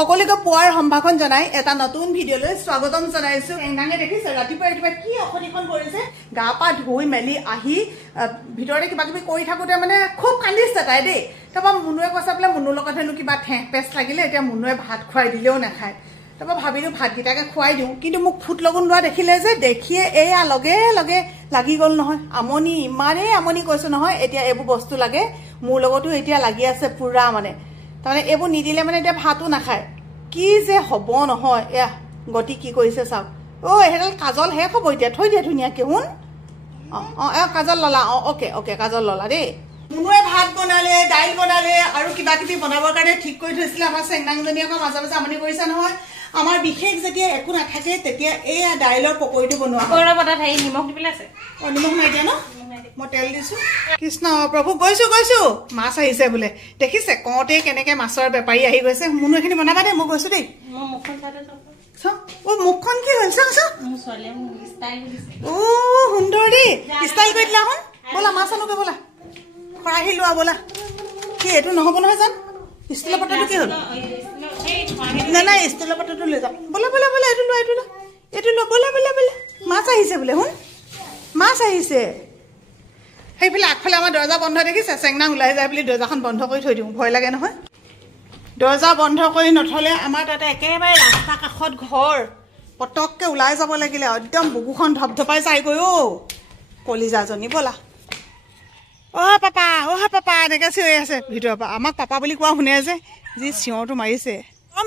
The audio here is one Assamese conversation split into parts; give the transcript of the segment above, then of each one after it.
সকলোকে পুৱাৰ সম্ভাষণ জনাই এটা নতুন ভিডিঅলৈ স্বাগতম জনাইছো। এংগাঙে দেখিছে ৰাতিপুৱা কি অখনিখন কৰিছে, গা পা ধুই মেলি আহি ভিতৰতে কিবা কিবি কৰি থাকোতে মানে খুব কান্দিছে তাই দেই। তাৰপৰা মুনুৱে কৈছে বোলে মুনুৰ লগত হেনো কিবা ঠেহ পেচ লাগিলে, এতিয়া মুনুৱে ভাত খুৱাই দিলেও নাখায়। তাৰপৰা ভাবিলো ভাতকেইটাকে খুৱাই দিওঁ, কিন্তু মোক ফুট লগুণ লোৱা দেখিলে যে দেখিয়ে এয়া লগে লগে লাগি গ'ল নহয়। আমনি, ইমানেই আমনি কৈছো নহয়। এতিয়া এইবোৰ বস্তু লাগে, মোৰ লগতো এতিয়া লাগি আছে পুৰা মানে। তাৰমানে এইবোৰ নিদিলে মানে এতিয়া ভাতো নাখায়। কি যে হ'ব নহয়, এয়া গতি কি কৰিছে চাওক। সেইডাল কাজল শেষ হ'ব এতিয়া, থৈ দিয়া ধুনীয়াকৈ শুন। কাজল ললা, অ'কে কাজল ললা দেই। মুনুৱে ভাত বনালে, দাইল বনালে আৰু কিবা কিবি বনাবৰ কাৰণে ঠিক কৰি থৈছিলে। আমাৰ চেংনাংজনীয়ে আকৌ মাজে মাজে আমনি কৰিছে নহয়। আমাৰ বিশেষ যেতিয়া একো নাথাকে তেতিয়া এয়া দাইলৰ পকৰীটো বনোৱা হয়। নিমখ দিবলৈ আছে। নিমখ নাই দিয়া ন, মই তেল দিছো। কৃষ্ণ প্ৰভু, গৈছো মাছ আহিছে বোলে। দেখিছে কওঁতে কেনেকে মাছৰ বেপাৰী আহি গৈছে। মুনু এইখিনি বনাবা দেই, মই গৈছো দেই। মুখখন কি হ'ল চাওঁ সুন্দৰ দেই, ষ্টাইল কৰি দিলা শুন। ব'লা মাছ আনোগে, ব'লা খৰাহি লোৱা ব'লা। কি এইটো নহ'ব নহয় জান, ষ্টিলৰ পাত্ৰটো কি হ'ল? নাই ষ্টিলৰ পাত্ৰটো লৈ যাম। ব'লা এইটো লোৱা ব'লা। মাছ আহিছে বোলে শুন, মাছ আহিছে। সেইফালে আগফালে আমাৰ দৰ্জা বন্ধ দেখিছে, চেংনাং ওলাই যায় বুলি দৰ্জাখন বন্ধ কৰি থৈ দিওঁ, ভয় লাগে নহয়। দৰ্জা বন্ধ কৰি নথলে আমাৰ তাতে একেবাৰে ৰাস্তা কাষত ঘৰ, পটককে ওলাই যাব লাগিলে একদম বুকুখন ধপধপাই যায়গৈ। কলিজাজনী ব'লা। পাপা এনেকে চিঞৰি আছে ভিতৰৰ পৰা। আমাক পাপা বুলি কোৱা শুনে যে, যি চিঞৰটো মাৰিছে।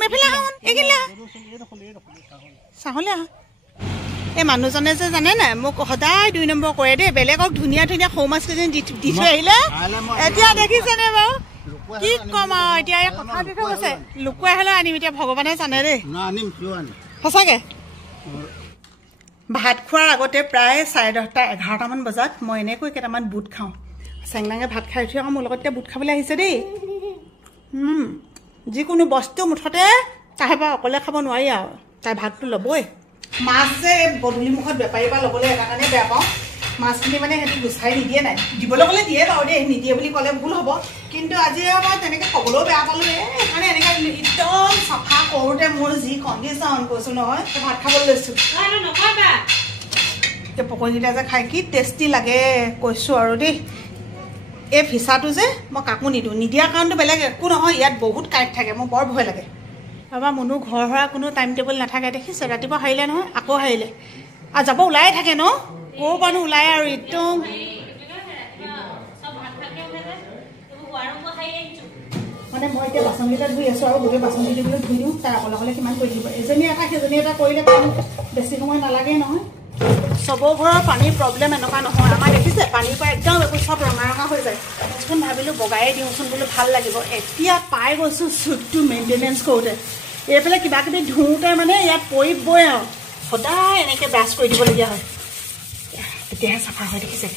মেফিলে আহোন, এইখিনিলে আহ, চাহলে আহ। এই মানুহজনে যে জানে নাই, মোক সদায় 2 নম্বৰ কৰে দেই। বেলেগক ধুনীয়া সৌ মাছ কেইজনী দি থৈ আহিলে, এতিয়া দেখিছেনে বাৰু? কি কম আৰু এতিয়া কথা দি থৈ গৈছে, লুকুৱাই হ'লেও আনিম এতিয়া, ভগৱানে জানে দেই সঁচাকে। ভাত খোৱাৰ আগতে প্ৰায় 10:30 11টামান বজাত মই এনেকৈ কেইটামান বুট খাওঁ। চেংনাঙে ভাত খাই উঠি আকৌ মোৰ লগত এতিয়া বুট খাবলৈ আহিছে দেই। যিকোনো বস্তু মুঠতে তাই বা অকলে খাব নোৱাৰি আৰু, তাই ভাতটো ল'বই। মাছ যে বদলি মুখত বেপাৰীৰ পৰা ল'বলৈ এটা কাৰণে বেয়া পাওঁ। মাছখিনি মানে সিহঁতি গুচাই নিদিয়ে, নাই দিবলৈ ক'লে দিয়ে বাৰু দেই, নিদিয়ে বুলি ক'লে ভুল হ'ব। কিন্তু আজি মই তেনেকৈ ক'বলৈও বেয়া পালোঁ। সেইকাৰণে এনেকৈ একদম চাফা কৰোঁতে মোৰ যি কণ্ডিশ্যন কৈছোঁ নহয়। ভাত খাবলৈ লৈছোঁ। এতিয়া পকৰীকেইটা যে খাই কি টেষ্টি লাগে কৈছোঁ আৰু দেই। এই ফিচাটো যে মই কাকো নিদিয়াৰ কাৰণটো বেলেগ একো নহয়, ইয়াত বহুত কাঁইট থাকে, মোৰ বৰ ভয় লাগে। আমাৰ মুনু ঘৰ সৰা কোনো টাইম টেবুল নাথাকে দেখিছে। ৰাতিপুৱা সাৰিলে নহয়, আকৌ সাৰিলে, আৰু যাব ওলায়ে থাকে ন, ক'ৰ পৰানো ওলায় আৰু একদম। মানে মই এতিয়া বাচনকেইটা ধুই আছোঁ আৰু গোটেই বাচনকেইটা ধুই দিওঁ, তাৰ অকলে কিমান কৰি দিব। এজনী এটা সেইজনী এটা কৰিলে কাম বেছি সময় নালাগেই নহয়। চবৰ ঘৰৰ পানীৰ প্ৰব্লেম এনেকুৱা নহয়। আমাৰ দেখিছে পানীৰ পৰা একদম একো চব ৰঙা হৈ যায়। চোন ভাবিলোঁ বগায়ে দিওঁচোন বোলো ভাল লাগিব। এতিয়া পাই গৈছোঁ চুটটো মেইনটেনেঞ্চ কৰোঁতে। এইফালে কিবা কিবি ধুওঁতে মানে ইয়াত পৰিবই আৰু সদায় এনেকৈ ব্ৰাছ কৰি দিবলগীয়া হয়। তেতিয়াহে চাফা হৈ দেখিছে।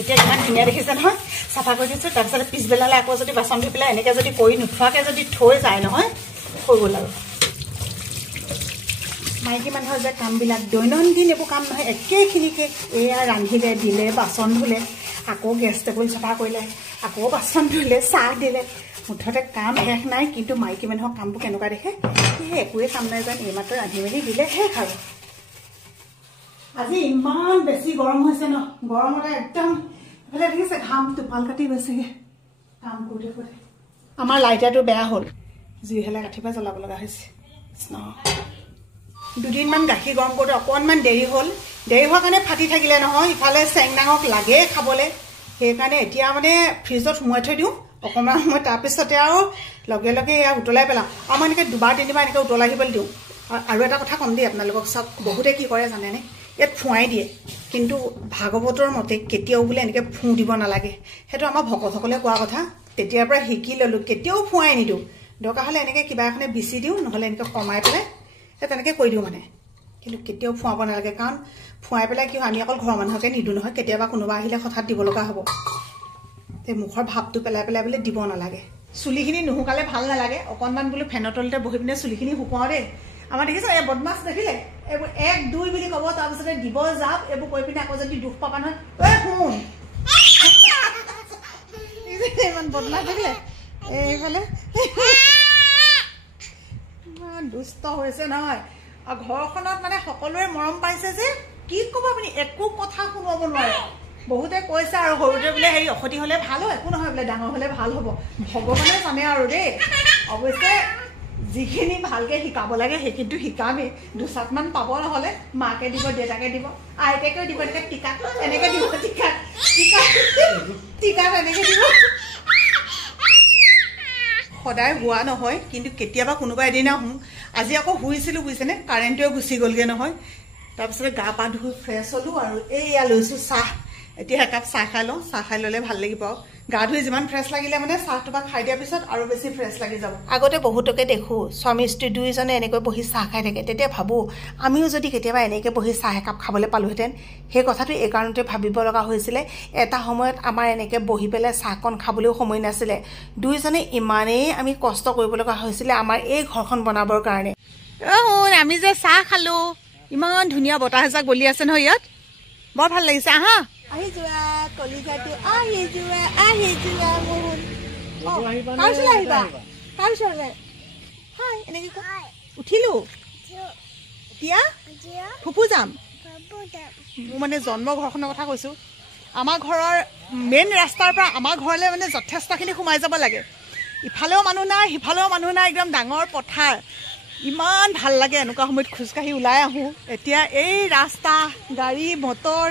এতিয়া কিমান ধুনীয়া দেখিছে নহয়, চাফা কৰি দিছোঁ। তাৰপিছত পিছবেলালৈ আকৌ যদি বাচন ধুই পেলাই এনেকৈ যদি কৰি নোথোৱাকৈ যদি থৈ যায় নহয়, হৈ গ'ল আৰু। মাইকী মানুহৰ যে কামবিলাক দৈনন্দিন একো কাম নহয়, একেখিনিকে এয়া ৰান্ধিলে, দিলে, বাচন ধুলে, আকৌ গেছ টেবুল চাফা কৰিলে, আকৌ বাচন ধুলে, চাহ দিলে, মুঠতে কাম শেষ নাই। কিন্তু মাইকী মানুহৰ কামবোৰ কেনেকুৱা দেখে, সেই একোৱে কাম নাই যেন এইমাত্ৰ ৰান্ধি মেলি দিলে শেষ আৰু। আজি ইমান বেছি গৰম হৈছে ন, গৰমতে একদম এইফালে দেখিছে ঘাম টোপাল কাটি গৈছেগৈ কাম কৰোঁতে। আমাৰ লাইটাৰটো বেয়া হ'ল, জুইহেলে ৰাতিপুৱা জ্বলাব লগা হৈছে। 2 দিনমান গাখীৰ গৰম কৰোঁতে অকণমান দেৰি হ'ল। দেৰি হোৱাৰ কাৰণে ফাটি থাকিলে নহয়। ইফালে চেংনাঙক লাগে খাবলৈ, সেইকাৰণে এতিয়া মানে ফ্ৰিজত সোমোৱাই থৈ দিওঁ অকণমান সময়, তাৰপিছতে আৰু লগে লগে এয়া উতলাই পেলাওঁ। আৰু মই এনেকৈ 2বাৰ 3বাৰ এনেকৈ উতলাই আহিবলৈ দিওঁ। আৰু এটা কথা ক'ম দেই আপোনালোকক, চাওক বহুতে কি কৰে জানেনে, ইয়াত ফুৱাই দিয়ে। কিন্তু ভাগৱতৰ মতে কেতিয়াও বোলে এনেকৈ ফু দিব নালাগে। সেইটো আমাৰ ভকতসকলে কোৱা কথা, তেতিয়াৰ পৰা শিকি ল'লোঁ। কেতিয়াও ফুৱাই নিদিওঁ, দৰকাৰ হ'লে এনেকৈ কিবা এখনে বিচি দিওঁ, নহ'লে এনেকৈ কমাই পেলাই তেনেকৈ কৈ দিওঁ মানে। কিন্তু কেতিয়াও ফুৱাব নালাগে, কাৰণ ফুৱাই পেলাই কি হয়, আমি অকল ঘৰৰ মানুহকে নিদিওঁ নহয়, কেতিয়াবা কোনোবা আহিলে হঠাৎ দিব লগা হ'ব। এই মুখৰ ভাৱটো পেলাই বোলে দিব নালাগে। চুলিখিনি নুশুকালে ভাল নালাগে, অকণমান বোলো ফেনৰ তলতে বহি পিনে চুলিখিনি শুকুৱাওঁ দেই। আমাৰ দেখিছে এই বদমাছ দেখিলে এইবোৰ 1 2 বুলি ক'ব, তাৰপিছতে দিব যাওক। এইবোৰ কৈ পিনে আকৌ যদি দুখ পাবা নহয়, শুন ইমান বদমাছ দেখিলে এইফালে দুষ্ট হৈছে নহয় আৰু ঘৰখনত মানে সকলোৱে মৰম পাইছে যে কি ক'ব আপুনি একো কথা শুনাব নোৱাৰে বহুতে কৈছে আৰু সৰুতে বোলে হেৰি অসতি হ'লে ভাল হয় একো নহয় বোলে ডাঙৰ হ'লে ভাল হ'ব ভগৱানে জানে আৰু দেই অৱশ্যে যিখিনি ভালকৈ শিকাব লাগে সেইখিনিতো শিকামেই দুচাকমান পাব নহ'লে মাকে দিব দেউতাকে দিব আইতাকেও দিব এনেকৈ টিকা এনেকৈ দিব টিকা টিকা টিকা এনেকৈ দিব সদায় হোৱা নহয় কিন্তু কেতিয়াবা কোনোবা এদিনা শুওঁ আজি আকৌ শুইছিলোঁ বুজিছেনে কাৰেণ্টটোৱে গুচি গ'লগৈ নহয় তাৰপিছতে গা পা ধুই ফ্ৰেছ হ'লোঁ আৰু এইয়া লৈছোঁ চাহ এতিয়া একাপ চাহ খাই লওঁ চাহ খাই ল'লে ভাল লাগিব গা ধুই যিমান ফ্ৰেছ লাগিলে মানে চাহটো বা খাই দিয়াৰ পিছত আৰু বেছি ফ্ৰেছ লাগি যাব আগতে বহুতকে দেখোঁ স্বামী স্ত্ৰী দুয়োজনে এনেকৈ বহি চাহ খাই থাকে তেতিয়া ভাবোঁ আমিও যদি কেতিয়াবা এনেকৈ বহি চাহ একাপ খাবলৈ পালোহেঁতেন সেই কথাটো এই কাৰণতে ভাবিব লগা হৈছিলে এটা সময়ত আমাৰ এনেকৈ বহি পেলাই চাহকণ খাবলৈও সময় নাছিলে দুয়োজনে ইমানেই আমি কষ্ট কৰিব লগা হৈছিলে আমাৰ এই ঘৰখন বনাবৰ কাৰণে আমি যে চাহ খালোঁ ইমান ধুনীয়া বতাহ এজাক বলি আছে নহয় ইয়াত বৰ ভাল লাগিছে আহা আহি যোৱা কলিজাটো আহি যোৱা মোহন কাৰ ওচৰলৈ আহিবা কাৰ ওচৰলৈ হাই এনেকৈ উঠিলোঁ এতিয়া ফুপু যাম মোৰ মানে জন্ম ঘৰখনৰ কথা কৈছোঁ আমাৰ ঘৰৰ মেইন ৰাস্তাৰ পৰা আমাৰ ঘৰলৈ মানে যথেষ্টখিনি সোমাই যাব লাগে ইফালেও মানুহ নাই সিফালেও মানুহ নাই একদম ডাঙৰ পথাৰ ইমান ভাল লাগে এনেকুৱা সময়ত খোজকাঢ়ি ওলাই আহোঁ এতিয়া এই ৰাস্তা গাড়ী মটৰ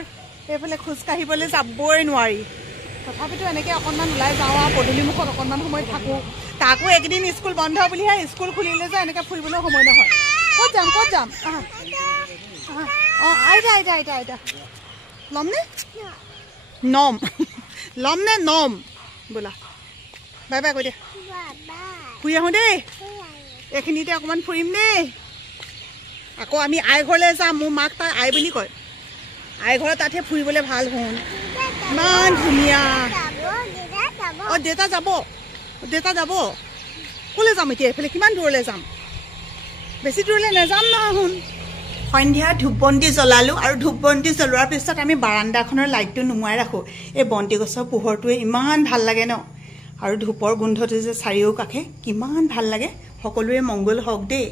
এইফালে খোজকাঢ়িবলৈ যাবই নোৱাৰি তথাপিতো এনেকৈ অকণমান ওলাই যাওঁ আৰু পদূলিমুখত অকণমান সময় থাকোঁ তাকো এইকেইদিন স্কুল বন্ধ বুলিহে স্কুল খুলিলে যে এনেকৈ ফুৰিবলৈ সময় নহয় ক'ত যাম অঁ আইতা ল'মনে ল'মনে নম বোলা বাই বাই কৈ দিয়া ফুৰি আহোঁ দেই এইখিনিতে অকণমান ফুৰিম দেই আকৌ আমি আই ঘৰলৈ যাম মোৰ মাক তাই আই বুলি কয় আই ঘৰত তাতহে ফুৰিবলৈ ভাল হওঁ ইমান ধুনীয়া অঁ দেউতা যাব ক'লৈ যাম এতিয়া এইফালে কিমান দূৰলৈ যাম বেছি দূৰলৈ নাযাম নহয় শুন সন্ধিয়া ধূপবন্তি জ্বলালোঁ আৰু ধূপবন্তি জ্বলোৱাৰ পিছত আমি বাৰাণ্ডাখনৰ লাইটটো নুমুৱাই ৰাখোঁ এই বন্তি গছৰ পোহৰটোৱে ইমান ভাল লাগে ন আৰু ধূপৰ গোন্ধটো যে চাৰিওকাষে কিমান ভাল লাগে সকলোৰে মংগল হওক দেই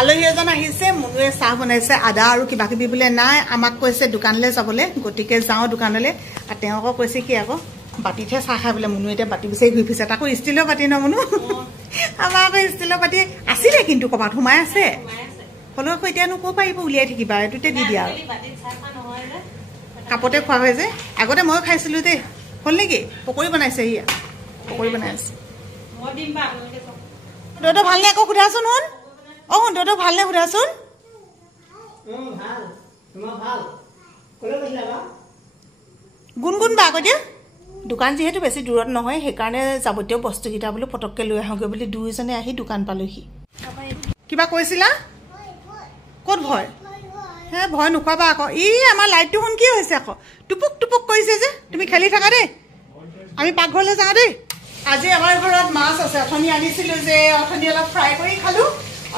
আলহী এজন আহিছে মুনুৱে চাহ বনাইছে আদা আৰু কিবা কিবি বোলে নাই আমাক কৈছে দোকানলৈ যাবলৈ গতিকে যাওঁ দোকানলৈ আৰু তেওঁ আকৌ কৈছে কি আকৌ বাতিতহে চাহ খাই বোলে মুনু এতিয়া বাতি বিচাৰি ঘূৰি ফুৰিছে তাকো ষ্টিলৰ বাতি ন মুনু আমাৰ আকৌ ষ্টিলৰ বাতি আছিলে কিন্তু ক'ৰবাত সোমাই আছে হ'লেও আকৌ এতিয়ানো ক'ৰ পাৰিব উলিয়াই থাকিবা এইটোতে দি দিয়া আৰু কাপতে খোৱা হয় যে আগতে ময়ো খাইছিলোঁ দেই হ'ল নেকি পকৰি বনাইছে ইয়া পকৰি বনাই আছে দেউতা ভালনে আকৌ সোধাচোন শুন অঁ দেউতা ভালনে সোধাচোন গুণগুণ বা আকৌ দিয়া দোকান যিহেতু বেছি দূৰত নহয় সেইকাৰণে যাৱতীয় বস্তুকেইটা বোলো পটককৈ লৈ আহোঁগৈ বুলি দুয়োজনে আহি দোকান পালোহি কিবা কৈছিলা ক'ত ভয় হে ভয় নোখোৱাবা আকৌ আমাৰ লাইটটো শুন কি হৈছে আকৌ টুপুক টুপুক কৰিছে যে তুমি খেলি থাকা দেই আমি পাকঘৰলৈ যাওঁ দেই আজি আমাৰ ঘৰত মাছ আছে অথনি আনিছিলোঁ যে অথনি অলপ ফ্ৰাই কৰি খালোঁ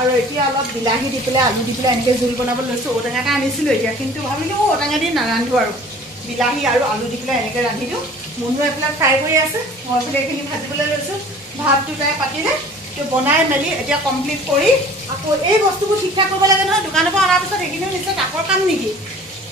আৰু এতিয়া অলপ বিলাহী দি পেলাই আলু দি পেলাই এনেকৈ জোল বনাব লৈছোঁ ঔটেঙা এটা আনিছিলোঁ এতিয়া কিন্তু ভাবিলোঁ ঔটেঙা দি নাৰান্ধোঁ আৰু বিলাহী আৰু আলু দি পেলাই এনেকৈ ৰান্ধি দিওঁ মুনুৱে এইফালে ফ্ৰাই কৰি আছে মই এইফালে এইখিনি ভাজিবলৈ লৈছোঁ ভাতটো তাই পাতিলে তো বনাই মেলি এতিয়া কমপ্লিট কৰি আকৌ এই বস্তুবোৰ ঠিক ঠাক কৰিব লাগে নহয় দোকানৰ পৰা অনাৰ পিছত সেইখিনিও নিশ্চয় কাপৰ কাম নেকি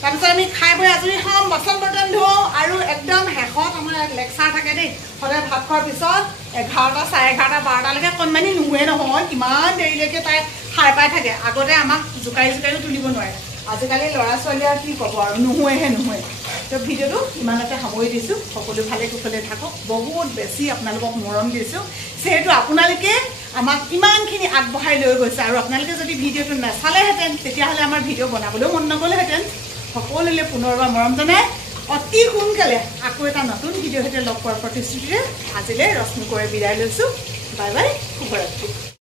তাৰপিছত আমি খাই বৈ আজৰি হ'ম বাচন বৰ্তন ধুওঁ আৰু একদম শেষত আমাৰ লেকচাৰ থাকে দেই সদায় ভাত খোৱাৰ পিছত 11টা 11:30 12টালৈকে কণমানি নুশুৱে নহয় কিমান দেৰিলৈকে তাই সাৰ পাই থাকে আগতে আমাক জোকাৰিও তুলিব নোৱাৰে আজিকালি ল'ৰা ছোৱালীয়ে আৰু কি ক'ব আৰু নুশুৱে তো ভিডিঅ'টো ইমানতে সামৰি দিছোঁ সকলো ভালে কুশলে থাকক বহুত বেছি আপোনালোকক মৰম দিছোঁ যিহেতু আপোনালোকে আমাক ইমানখিনি আগবঢ়াই লৈ গৈছে আৰু আপোনালোকে যদি ভিডিঅ'টো নাচালেহেঁতেন তেতিয়াহ'লে আমাৰ ভিডিঅ' বনাবলৈও মন নগ'লেহেঁতেন সকলোলৈ পুনৰবাৰ মৰম জনাই অতি সোনকালে আকৌ এটা নতুন ভিডিঅ'ৰ সৈতে লগ পোৱাৰ প্ৰতিশ্ৰুতিৰে আজিলৈ ৰশ্মি কৰি বিদায় লৈছোঁ বাই বাই শুভৰাত্ৰি